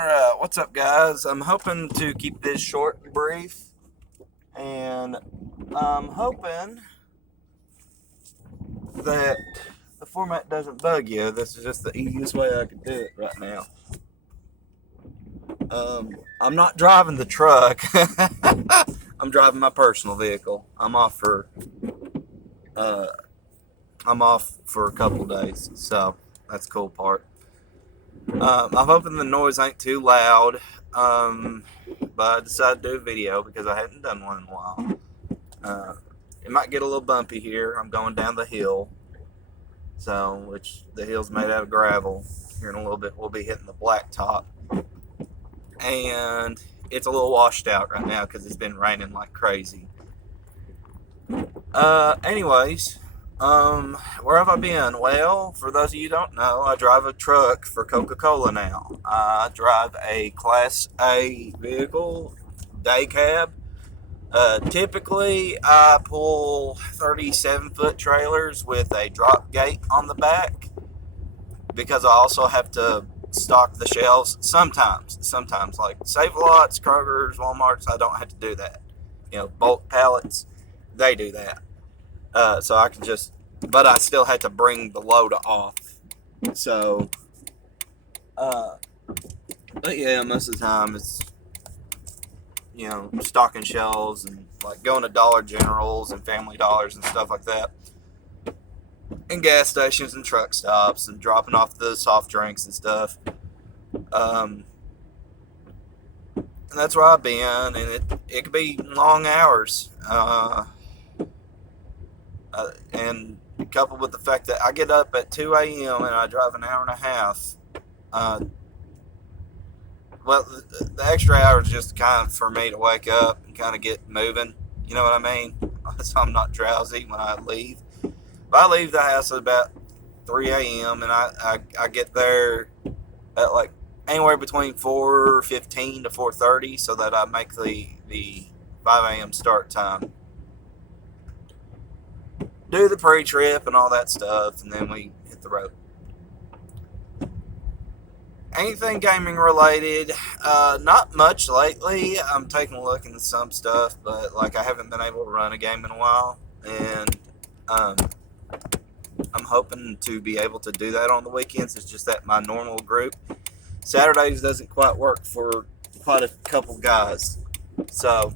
Alright, what's up, guys? I'm hoping to keep this short and brief, and I'm hoping that the format doesn't bug you. This is just the easiest way I could do it right now. I'm not driving the truck. I'm driving my personal vehicle. Uh, I'm off for a couple days, so that's the cool part. I'm hoping the noise ain't too loud, but I decided to do a video because I hadn't done one in a while. It might get a little bumpy here. I'm going down the hill, which the hill's made out of gravel. Here in a little bit, we'll be hitting the blacktop, and it's a little washed out right now because it's been raining like crazy. Anyways, where have I been? Well, for those of you who don't know, I drive a truck for Coca-Cola now. I drive a Class A vehicle, day cab. Typically, I pull 37-foot trailers with a drop gate on the back because I also have to stock the shelves sometimes like Save-A-Lots, Kroger's, Walmart's. I don't have to do that. Bulk pallets, they do that. So I can but I still have to bring the load off. So, but yeah, most of the time it's stocking shelves and like going to Dollar Generals and Family Dollars and stuff like that, and gas stations and truck stops and dropping off the soft drinks and stuff. And that's where I've been, and it could be long hours. And coupled with the fact that I get up at 2 a.m. and I drive an hour and a half. Well, the extra hour is just kind of for me to wake up and kind of get moving. You know what I mean? So I'm not drowsy when I leave. But I leave the house at about 3 a.m. and I get there at like anywhere between 4:15 to 4:30 so that I make the 5 a.m. start time. Do the pre-trip and all that stuff, and then we hit the road. Anything gaming related, not much lately. I'm taking a look into some stuff, but like I haven't been able to run a game in a while, and I'm hoping to be able to do that on the weekends. It's just that my normal group Saturdays doesn't quite work for quite a couple guys. So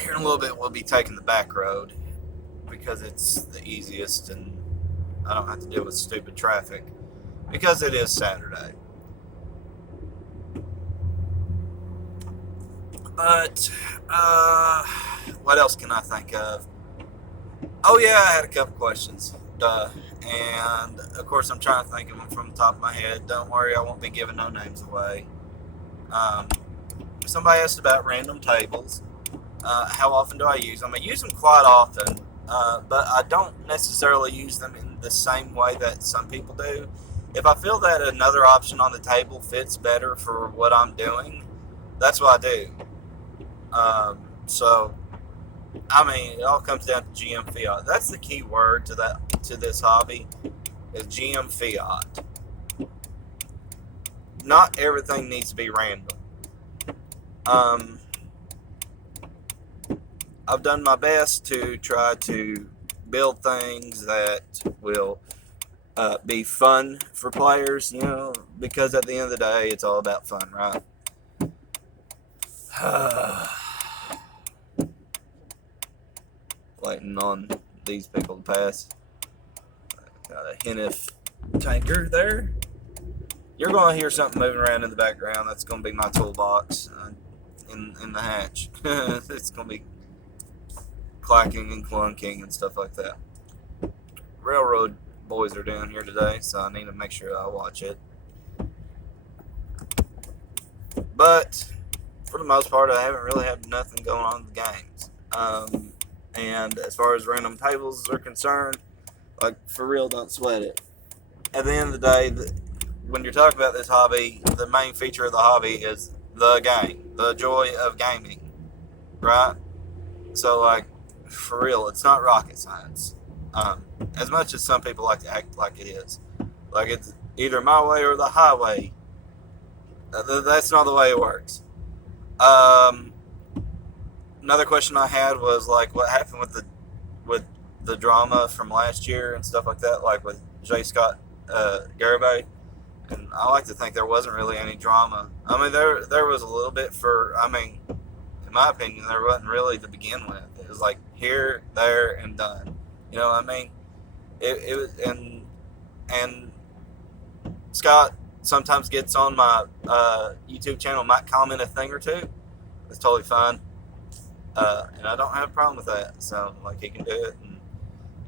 here in a little bit we'll be taking the back road because it's the easiest and I don't have to deal with stupid traffic because it is Saturday. But what else can I think of? Oh yeah, I had a couple questions. Duh. And of course I'm trying to think of them from the top of my head. Don't worry, I won't be giving no names away. Somebody asked about random tables. How often do I use them? I use them quite often, but I don't necessarily use them in the same way that some people do. If I feel that another option on the table fits better for what I'm doing, that's what I do. So, I mean, it all comes down to GM Fiat. That's the key word to this hobby is GM Fiat. Not everything needs to be random. I've done my best to try to build things that will be fun for players, because at the end of the day, it's all about fun, right? Waiting on these people to pass. Got a Hennef tanker there. You're going to hear something moving around in the background. That's going to be my toolbox in the hatch. It's going to be clacking and clunking and stuff like that. Railroad boys are down here today, so I need to make sure I watch it. But for the most part, I haven't really had nothing going on in the games. And as far as random tables are concerned, like for real, don't sweat it. At the end of the day, when you're talking about this hobby, the main feature of the hobby is the game, the joy of gaming, right? So like, for real, it's not rocket science. As much as some people like to act like it is. Like either my way or the highway. That's not the way it works. Um, Another question I had was like, what happened with the drama from last year and stuff like that, like with J. Scott Garibay. And I like to think there wasn't really any drama. I mean, there was a little bit for. I mean, in my opinion, there wasn't really to begin with. It was like here, there, and done. You know what I mean? It was and Scott sometimes gets on my YouTube channel, might comment a thing or two. It's totally fine, and I don't have a problem with that. So like he can do it, and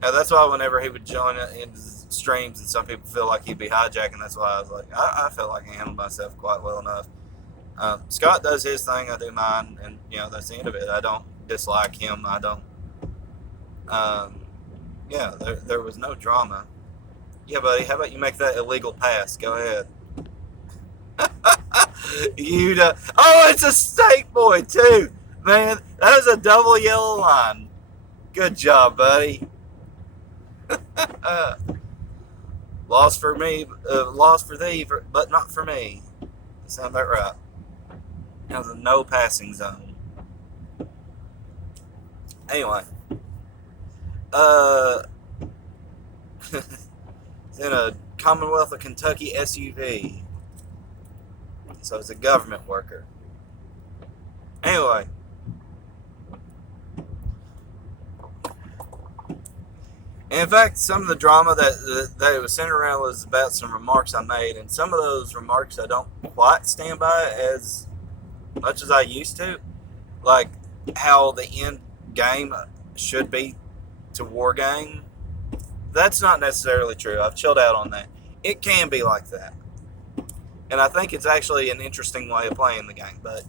that's why whenever he would join in streams, and some people feel like he'd be hijacking. That's why I was like, I felt like I handled myself quite well enough. Scott does his thing, I do mine, and that's the end of it. I don't dislike him. I don't. Yeah, there was no drama. Yeah, buddy, how about you make that illegal pass? Go ahead. Oh, it's a steak boy too, man. That was a double yellow line. Good job, buddy. Lost for me, lost for thee, but not for me. Sound about right. That was a no passing zone. Anyway, it's in a Commonwealth of Kentucky SUV. So it's a government worker. Anyway. And in fact, some of the drama that it was centered around was about some remarks I made. And some of those remarks I don't quite stand by as much as I used to. Like how the end game should be to war game. That's not necessarily true. I've chilled out on that. It can be like that. And I think it's actually an interesting way of playing the game. But,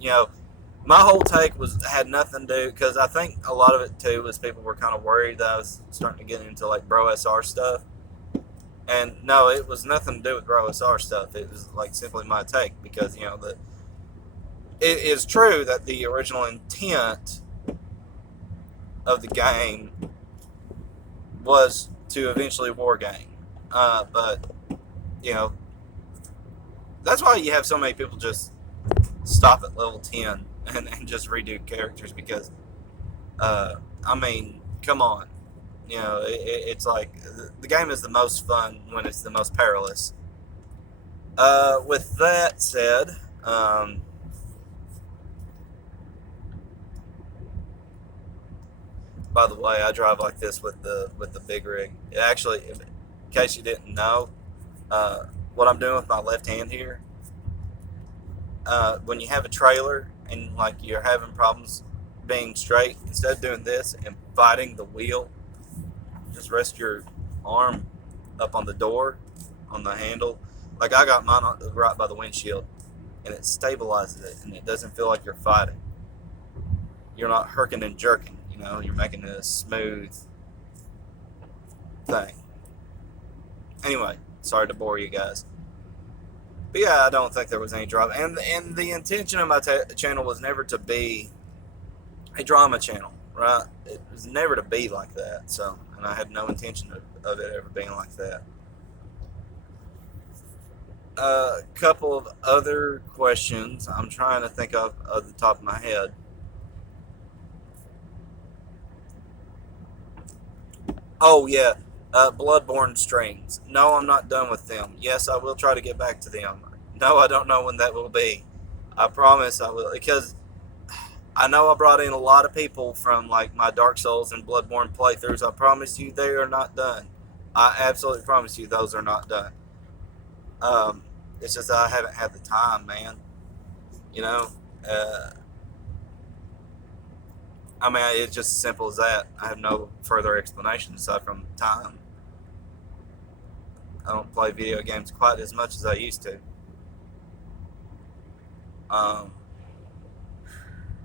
my whole take had nothing to do, because I think a lot of it, too, was people were kind of worried that I was starting to get into, like, Bro SR stuff. And, no, it was nothing to do with Bro SR stuff. It was, like, simply my take, because, it is true that the original intent of the game was to eventually war game. But, that's why you have so many people just stop at level 10 and just redo characters, because, come on. It's like the game is the most fun when it's the most perilous. With that said, by the way, I drive like this with the big rig. It actually, in case you didn't know, what I'm doing with my left hand here, when you have a trailer and like you're having problems being straight, instead of doing this and fighting the wheel, just rest your arm up on the door, on the handle. Like I got mine right by the windshield, and it stabilizes it, and it doesn't feel like you're fighting. You're not herking and jerking, you're making it a smooth thing. Anyway, sorry to bore you guys. But yeah, I don't think there was any drama. And the intention of my channel was never to be a drama channel, right? It was never to be like that. So, and I had no intention of it ever being like that. A couple of other questions I'm trying to think of the top of my head. Oh, yeah. Bloodborne streams. No, I'm not done with them. Yes, I will try to get back to them. No, I don't know when that will be. I promise I will. Because I know I brought in a lot of people from like my Dark Souls and Bloodborne playthroughs. I promise you they are not done. I absolutely promise you those are not done. It's just that I haven't had the time, man. It's just as simple as that. I have no further explanation aside from time. I don't play video games quite as much as I used to.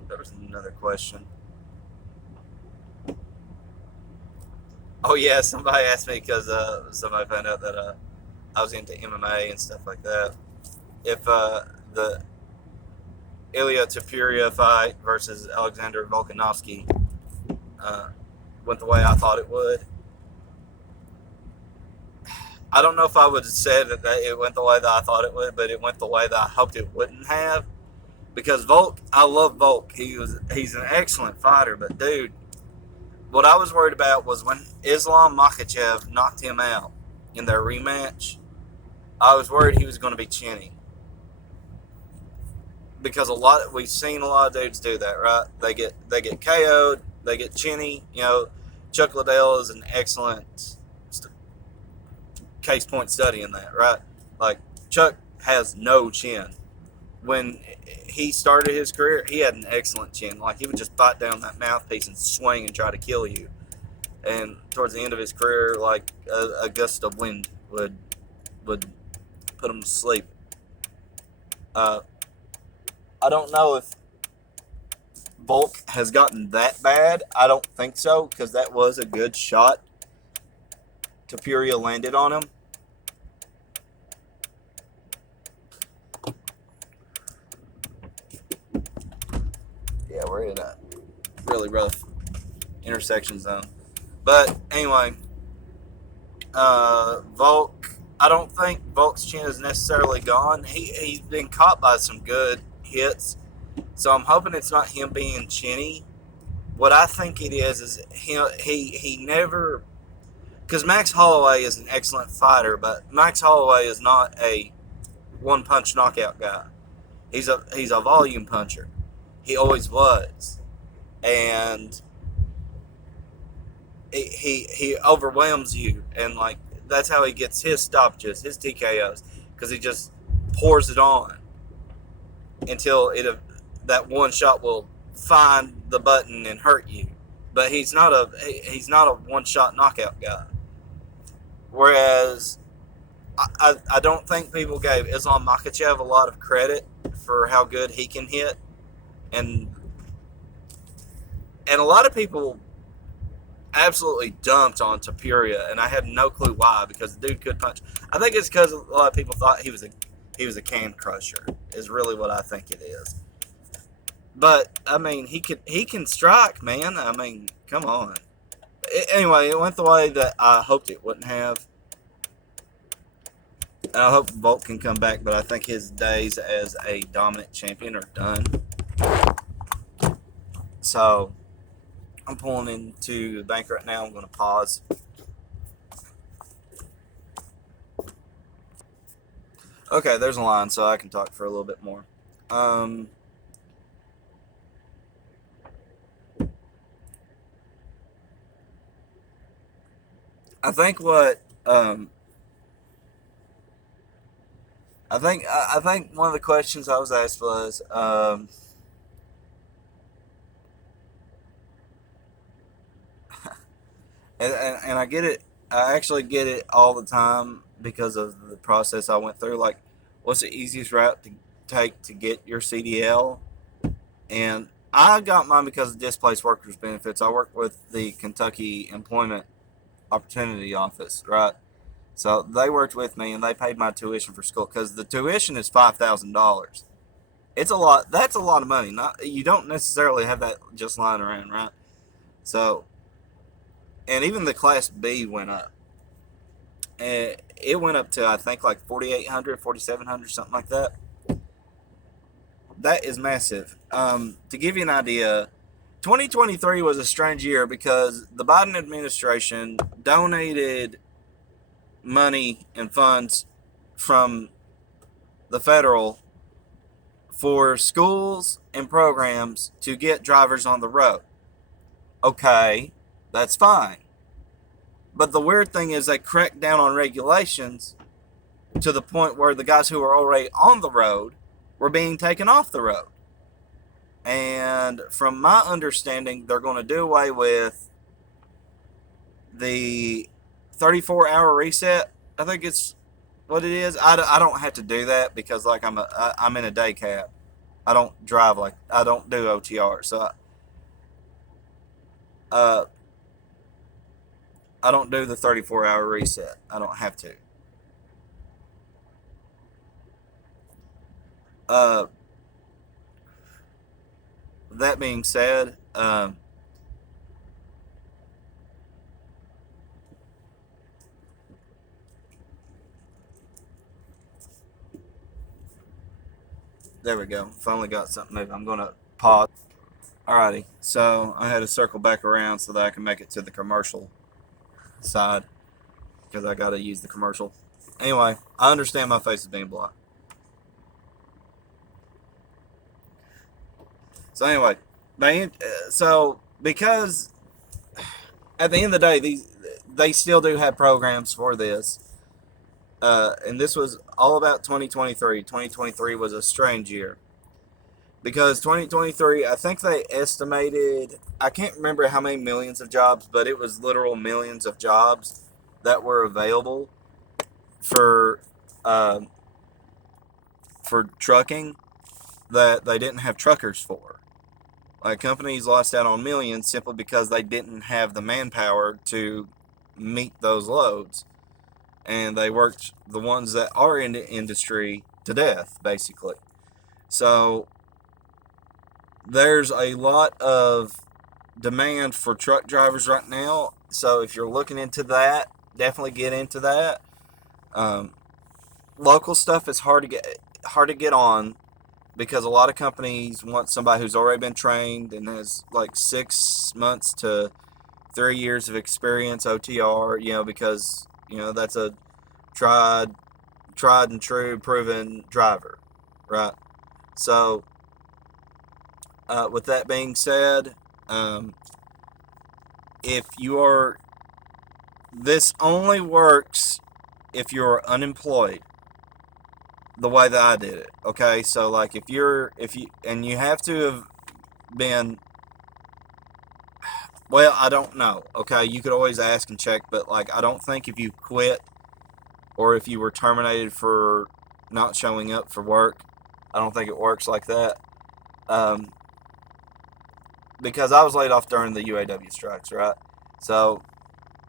There was another question. Oh yeah, somebody asked me because somebody found out that I was into MMA and stuff like that. If the Ilya Topuria fight versus Alexander Volkanovski went the way I thought it would, I don't know if I would have said that it went the way that I thought it would, but it went the way that I hoped it wouldn't have. Because Volk, I love Volk. He's an excellent fighter, but dude, what I was worried about was when Islam Makhachev knocked him out in their rematch. I was worried he was going to be chinny because we've seen a lot of dudes do that, right? They get KO'd, they get chinny. Chuck Liddell is an excellent case point study in that, right? Like Chuck has no chin. When he started his career, he had an excellent chin. Like he would just bite down that mouthpiece and swing and try to kill you. And towards the end of his career, like a gust of wind would put him to sleep. I don't know if Volk has gotten that bad. I don't think so, because that was a good shot Topuria landed on him. Yeah, we're in a really rough intersection zone. But anyway, Volk, I don't think Volk's chin is necessarily gone. He's been caught by some good hits, so I'm hoping it's not him being chinny. What I think it is he never, because Max Holloway is an excellent fighter, but Max Holloway is not a one punch knockout guy. He's a volume puncher. He always was, and he overwhelms you, and like that's how he gets his stoppages, his TKOs, because he just pours it on until that one shot will find the button and hurt you. But he's not a one shot knockout guy. Whereas I don't think people gave Islam Makhachev a lot of credit for how good he can hit, and a lot of people absolutely dumped on Topuria, and I had no clue why, because the dude could punch. I think it's because a lot of people thought he was a can crusher. Is really what I think it is. But I mean, he can strike, man. I mean, come on. Anyway, it went the way that I hoped it wouldn't have. And I hope Volk can come back, but I think his days as a dominant champion are done. So I'm pulling into the bank right now. I'm going to pause. Okay, there's a line, so I can talk for a little bit more. I think what I think one of the questions I was asked was and I get it. I actually get it all the time because of the process I went through. Like, what's the easiest route to take to get your CDL? And I got mine because of displaced workers benefits. I work with the Kentucky Employment Opportunity Office, right? So they worked with me and they paid my tuition for school, because the tuition is $5,000. It's a lot. That's a lot of money. You don't necessarily have that just lying around, right? So, and even the Class B went up. And it went up to, I think, like 4,800, 4,700, something like that. That is massive. To give you an idea, 2023 was a strange year because the Biden administration donated money and funds from the federal for schools and programs to get drivers on the road. Okay, that's fine. But the weird thing is they cracked down on regulations to the point where the guys who were already on the road were being taken off the road. And from my understanding, they're going to do away with the 34-hour reset. I think it's what it is. I don't have to do that because like I'm in a day cab. I don't drive, like I don't do OTR. So I don't do the 34-hour reset. I don't have to. That being said, There we go. Finally got something moving. I'm going to pause. Alrighty. So I had to circle back around so that I can make it to the commercial side because I got to use the commercial. Anyway, I understand my face is being blocked. So anyway, so because at the end of the day, they still do have programs for this. And this was all about 2023. 2023 was a strange year because 2023, I think they estimated, I can't remember how many millions of jobs, but it was literal millions of jobs that were available for um, for trucking that they didn't have truckers for. Like companies lost out on millions simply because they didn't have the manpower to meet those loads, and they worked the ones that are in the industry to death, basically. So there's a lot of demand for truck drivers right now. So if you're looking into that, definitely get into that. Um, Local stuff is hard to get on because a lot of companies want somebody who's already been trained and has like 6 months to 3 years of experience OTR. Because that's a tried and true proven driver, right? So with that being said, um, if you are this only works if you're unemployed the way that I did it. Okay, so like if you and you have to have been, well, I don't know. Okay, you could always ask and check, but like I don't think if you quit or if you were terminated for not showing up for work, I don't think it works like that. Um, because I was laid off during the UAW strikes, right? So,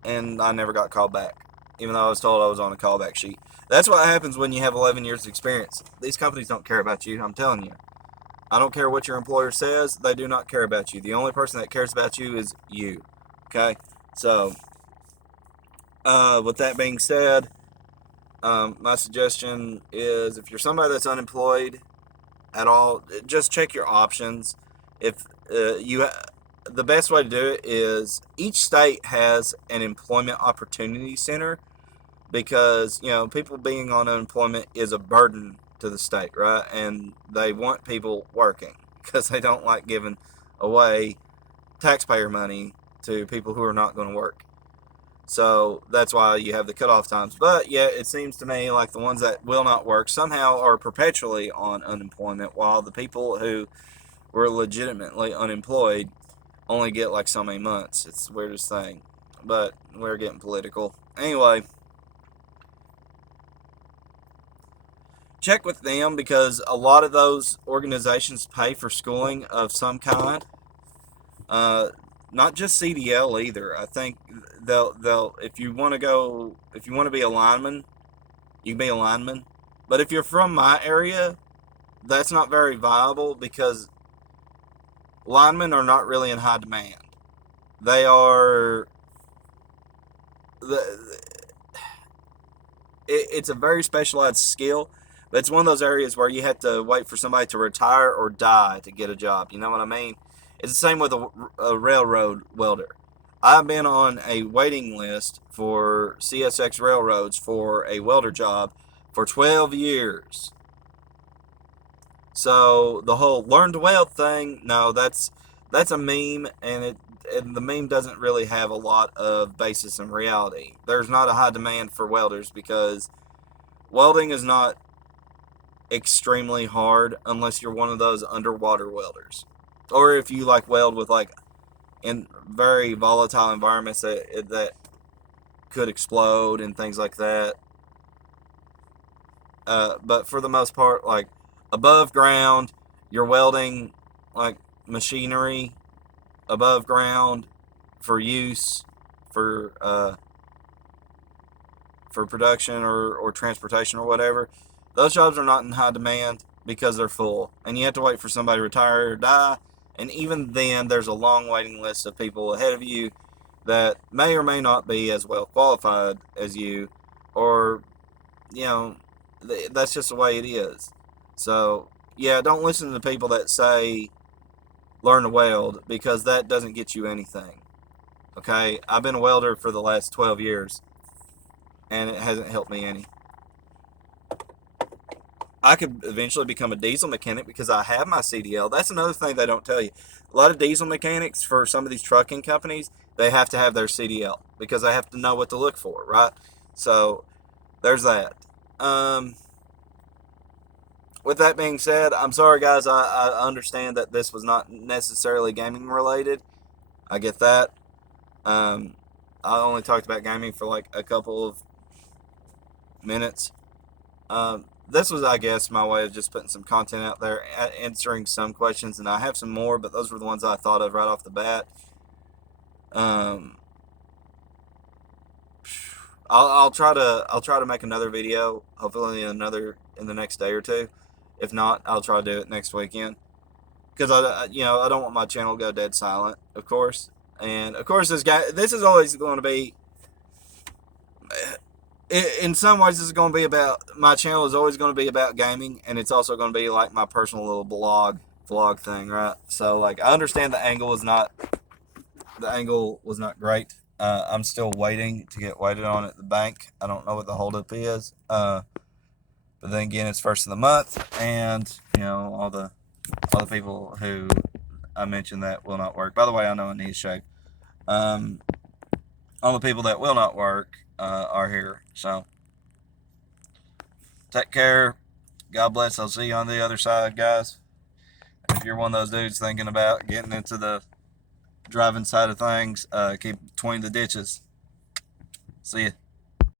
and I never got called back, even though I was told I was on a callback sheet. That's what happens when you have 11 years of experience. These companies don't care about you, I'm telling you. I don't care what your employer says, they do not care about you. The only person that cares about you is you. Okay? So, with that being said, my suggestion is if you're somebody that's unemployed at all, just check your options. If the best way to do it is each state has an employment opportunity center because people being on unemployment is a burden to the state, right? And they want people working because they don't like giving away taxpayer money to people who are not going to work. So that's why you have the cutoff times. But yeah, it seems to me like the ones that will not work somehow are perpetually on unemployment, while the people who were legitimately unemployed only get like so many months. It's the weirdest thing. But we're getting political. Anyway, check with them because a lot of those organizations pay for schooling of some kind. Not just CDL either. I think they'll if you want to be a lineman, you can be a lineman. But if you're from my area, that's not very viable because linemen are not really in high demand. They are it's a very specialized skill, but it's one of those areas where you have to wait for somebody to retire or die to get a job. You know what I mean? It's the same with a railroad welder. I've been on a waiting list for CSX railroads for a welder job for 12 years. So the whole learn to weld thing, no, that's a meme, and the meme doesn't really have a lot of basis in reality. There's not a high demand for welders because welding is not extremely hard unless you're one of those underwater welders, or if you like weld with like in very volatile environments that could explode and things like that. But for the most part, like above ground, you're welding like machinery above ground for use for production or transportation or whatever. Those jobs are not in high demand because they're full, and you have to wait for somebody to retire or die. And even then, there's a long waiting list of people ahead of you that may or may not be as well qualified as you, or you know, that's just the way it is. So yeah, don't listen to the people that say learn to weld, because that doesn't get you anything. Okay, I've been a welder for the last 12 years, and it hasn't helped me any. I could eventually become a diesel mechanic because I have my CDL. That's another thing they don't tell you. A lot of diesel mechanics for some of these trucking companies, they have to have their CDL because they have to know what to look for, right? So there's that. Um, with that being said, I'm sorry, guys. I understand that this was not necessarily gaming related. I get that. Um, I only talked about gaming for like a couple of minutes. This was, I guess, my way of just putting some content out there, answering some questions, and I have some more, but those were the ones I thought of right off the bat. Um, I'll try to make another video, hopefully in the next day or two. If not, I'll try to do it next weekend, because I don't want my channel to go dead silent, of course. And of course, this is always going to be, in some ways, this is going to be about, my channel is always going to be about gaming, and it's also going to be like my personal little vlog thing, right? So like, I understand the angle was not great. I'm still waiting to get waited on at the bank. I don't know what the holdup is. But then again, it's first of the month, and all the people who I mentioned that will not work. By the way, I know I need shape. All the people that will not work are here. So take care. God bless. I'll see you on the other side, guys. If you're one of those dudes thinking about getting into the driving side of things, keep between the ditches. See ya.